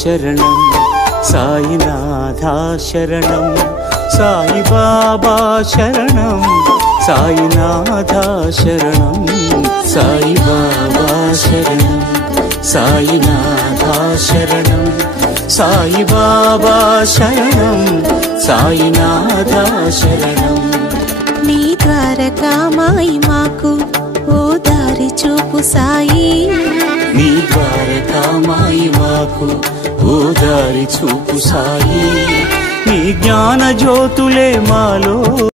శరణం సాయినాథా శరణం సాయిబాబా శరణం సాయినాథా శరణం సాయిబాబా శరణం సాయినాథా శరణం సాయిబాబా శరణం సాయినాథా శరణం నీ ద్వారకామాయి మాకు ఓ దారి చూపు సాయి నీ ద్వారకామాయి మాకు ఓ దారి చూపు సాయి నీ జ్ఞాన జ్యోతులే మాలో